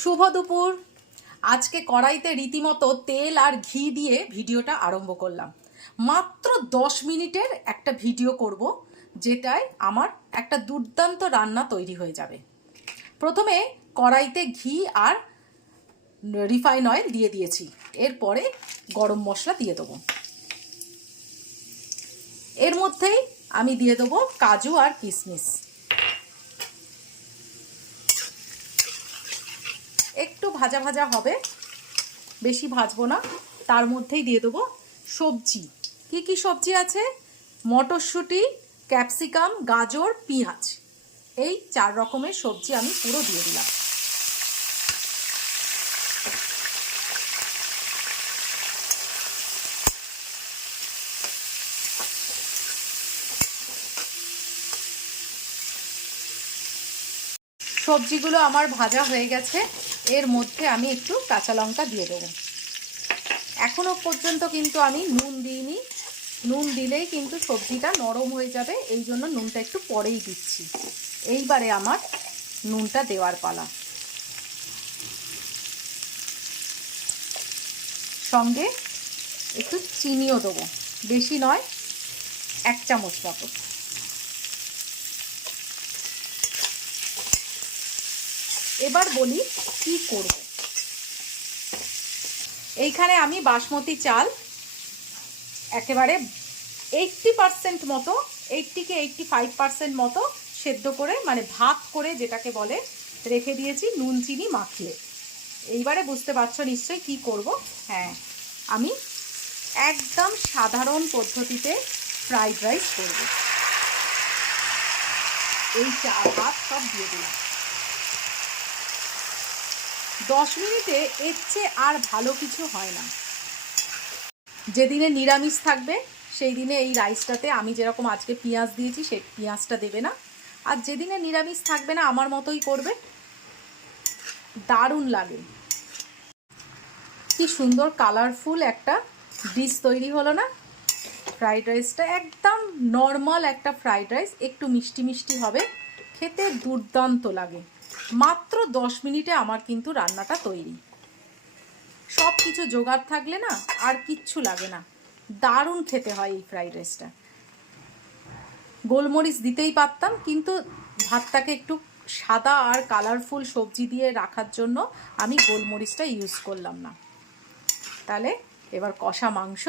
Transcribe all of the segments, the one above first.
শুভ দুপুর। আজকে কড়াইতে রীতিমতো তেল আর ঘি দিয়ে ভিডিওটা আরম্ভ করলাম। মাত্র 10 মিনিটের একটা ভিডিও করব, যেটায় আমার একটা দুর্দান্ত রান্না তৈরি হয়ে যাবে। প্রথমে কড়াইতে ঘি আর রিফাইন অয়েল দিয়ে দিয়েছি, এরপরে গরম মশলা দিয়ে দেবো। এর মধ্যেই আমি দিয়ে দেবো কাজু আর কিশমিশ। একটু ভাজা ভাজা হবে, বেশি ভাজবো না। তার মধ্যেই দিয়ে দেবো সবজি। কি কি সবজি আছে? মটরশুঁটি, ক্যাপসিকাম, গাজর, পেঁয়াজ, এই 4 রকমের সবজি আমি পুরো দিয়ে দিলাম। সবজিগুলো আমার ভাজা হয়ে গেছে। এর মধ্যে আমি একটু কাঁচা লঙ্কা দিয়ে দেবো। এখনো পর্যন্ত কিন্তু আমি নুন দিইনি। নুন দিলেই কিন্তু সবজিটা নরম হয়ে যাবে, এই জন্য নুনটা একটু পরেই দিচ্ছি। এইবারে আমার নুনটা দেওয়ার পালা। সঙ্গে একটু চিনিও দেবো, বেশি নয়, 1 চামচ মতো। এবার বলি কি করব। এইখানে আমি বাসমতি চাল একেবারে 80% মতো, 80 থেকে 85% মতো সেদ্ধ করে, মানে ভাত করে যেটাকে বলে, রেখে দিয়েছি নুন চিনি মাখিয়ে। এইবারে বুঝতে পারছো নিশ্চয়ই কি করব। হ্যাঁ, আমি একদম সাধারণ পদ্ধতিতে ফ্রাইড রাইস করব। এই চাল ভাত সব দিয়ে দিলাম। 10 মিনিটে এর চেয়ে আর ভালো কিছু হয় না। যেদিনে নিরামিষ থাকবে সেই দিনে এই রাইসটাতে আমি যেরকম আজকে পেঁয়াজ দিয়েছি, সেই পেঁয়াজটা দেবে না। আর যেদিনে নিরামিষ থাকবে না, আমার মতোই করবে। দারুণ লাগে। কি সুন্দর কালারফুল একটা ডিশ তৈরি হলো না? ফ্রাইড রাইসটা একদম নর্মাল একটা ফ্রাইড রাইস, একটু মিষ্টি মিষ্টি হবে, খেতে দুর্দান্ত লাগে। মাত্র 10 মিনিটে আমার কিন্তু রান্নাটা তৈরি। সব কিছু জোগাড় থাকলে না আর কিচ্ছু লাগে না। দারুণ খেতে হয় এই ফ্রাইড রাইসটা। গোলমরিচ দিতেই পারতাম, কিন্তু ভাতটাকে একটু সাদা আর কালারফুল সবজি দিয়ে রাখার জন্য আমি গোলমরিচটা ইউজ করলাম না। তাহলে এবার কষা মাংস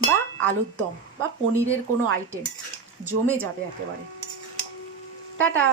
বা আলুর দম বা পনিরের কোনো আইটেম জমে যাবে একেবারে। টাটা।